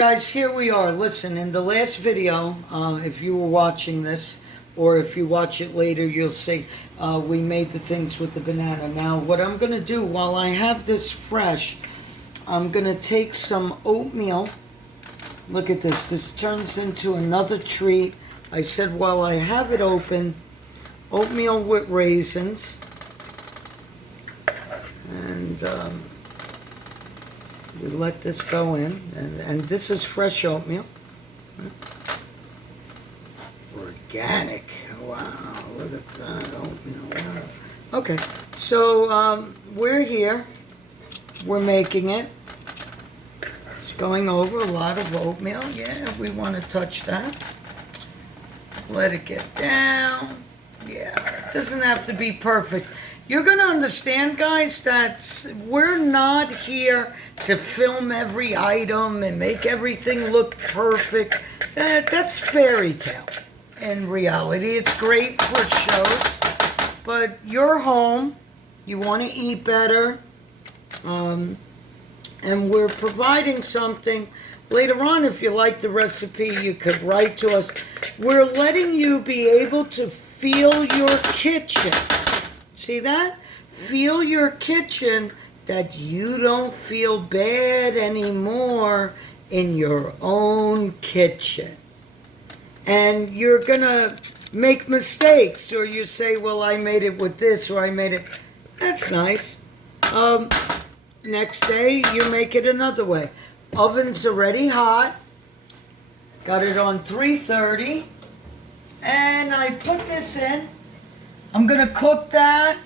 guys, here we are. Listen, in the last video, if you were watching this, or if you watch it later, you'll see we made the things with the banana. Now, what I'm going to do, while I have this fresh, I'm going to take some oatmeal. Look at this. This turns into another treat. I said while I have it open, oatmeal with raisins. And we let this go in. And this is fresh oatmeal. Organic. Wow, look at that oatmeal. Wow. Okay, so we're here. We're making it. It's going over a lot of oatmeal. Yeah, we want to touch that. Let it get down. Yeah, it doesn't have to be perfect. You're going to understand, guys, that we're not here to film every item and make everything look perfect. That's fairy tale. In reality, it's great for shows, but you're home. You want to eat better. And we're providing something. Later on, if you like the recipe, you could write to us. We're letting you be able to feel your kitchen. See that? Feel your kitchen, that you don't feel bad anymore in your own kitchen. And you're going to make mistakes, or you say, well, I made it with this, or I made it. That's nice. Next day, you make it another way. Oven's already hot. Got it on 330. And I put this in. I'm going to cook that.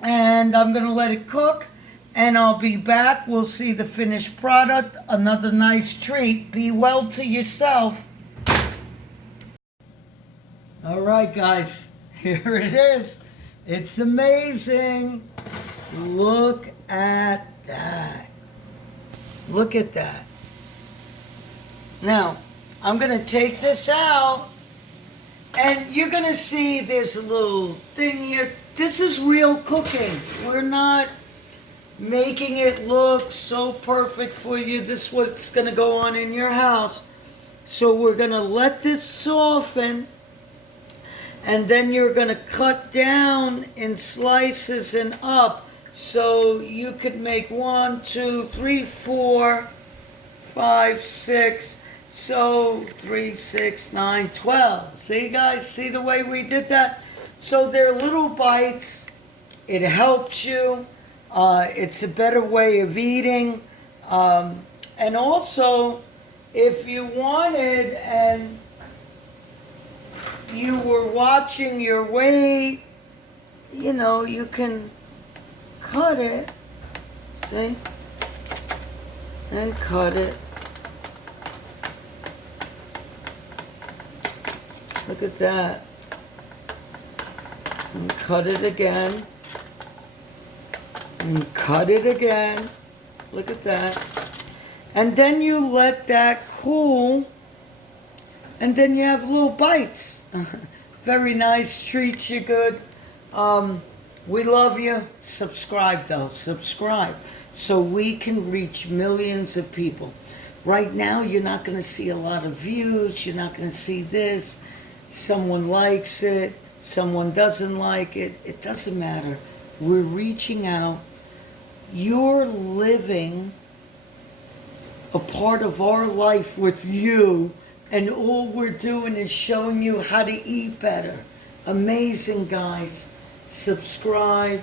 And I'm going to let it cook. And I'll be back. We'll see the finished product. Another nice treat. Be well to yourself. All right, guys. Here it is. It's amazing. Look at that. Look at that. Now, I'm going to take this out, and you're going to see there's a little thing here. This is real cooking. We're not making it look so perfect for you. This is what's going to go on in your house. So we're going to let this soften, and then you're going to cut down in slices and up. So you could make 1, 2, 3, 4, 5, 6. So 3, 6, 9, 12. See, guys? See the way we did that? So they're little bites. It helps you. It's a better way of eating. And also, if you wanted and you were watching your weight, you know, you can cut it, see, and cut it. Look at that. And cut it again. And cut it again. Look at that. And then you let that cool, and then you have little bites. Very nice, treats you good. We love you. Subscribe, though. Subscribe so we can reach millions of people. Right now, you're not going to see a lot of views. You're not going to see this. Someone likes it. Someone doesn't like it. It doesn't matter. We're reaching out. You're living a part of our life with you, and all we're doing is showing you how to eat better. Amazing, guys. Subscribe,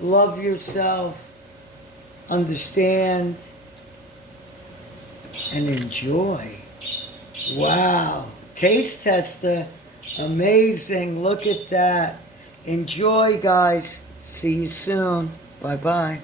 love yourself, understand, and enjoy. Wow, taste tester, amazing, look at that. Enjoy, guys. See you soon. Bye-bye.